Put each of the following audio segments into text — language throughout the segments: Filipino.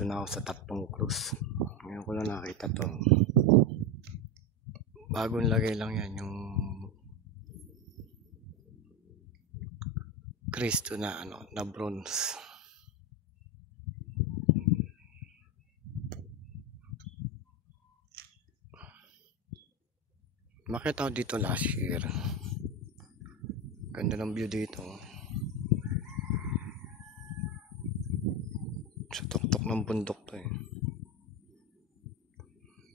nandito na ako sa Tatlong Cruz. Ngayon ko lang nakita to. Bagong lagay lang yan, yung Cristo na na bronze. Makita ko dito last year. Ganda ng view dito. Sa tuktok ng bundok to eh.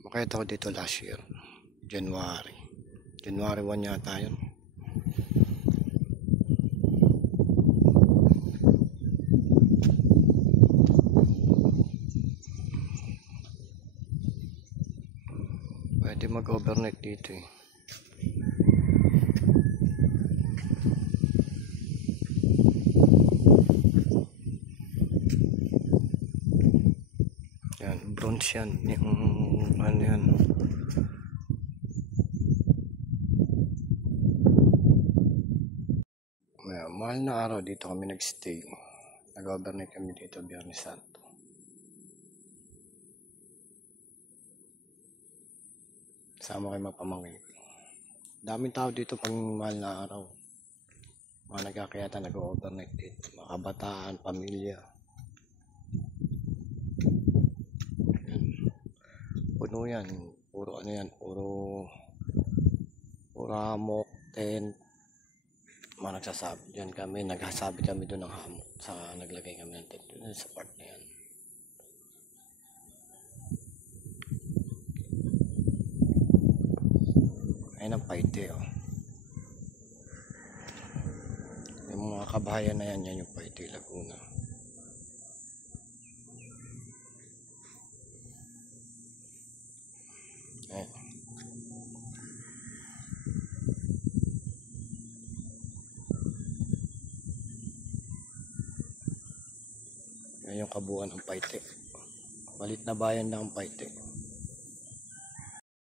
Makita ko dito last year. January 1 yata yun. Pwede mag-overnight dito eh. Yan, bronze yan. Yung ano yan. Mahal na araw dito kami nagstay. Nag-overnight kami dito Biyernes Santo. Sama kayo magpamangkin. Daming tao dito pag mahal na araw. Mga nagkakayata nag-overnight dito. Mga kabataan, pamilya. Puno yan. Puro ano yan. Puro hammock, tent. Mga nagsasabit dyan kami. Nagsasabit kami doon ng hammock. Naglagay kami ng tent doon sa part na yan. Ayun ang Paite oh. Yung mga kabahayan na yan yung Paite, Laguna. Ayun. Yan yung kabuuan ng Paite. Balit na bayan na ang Paite.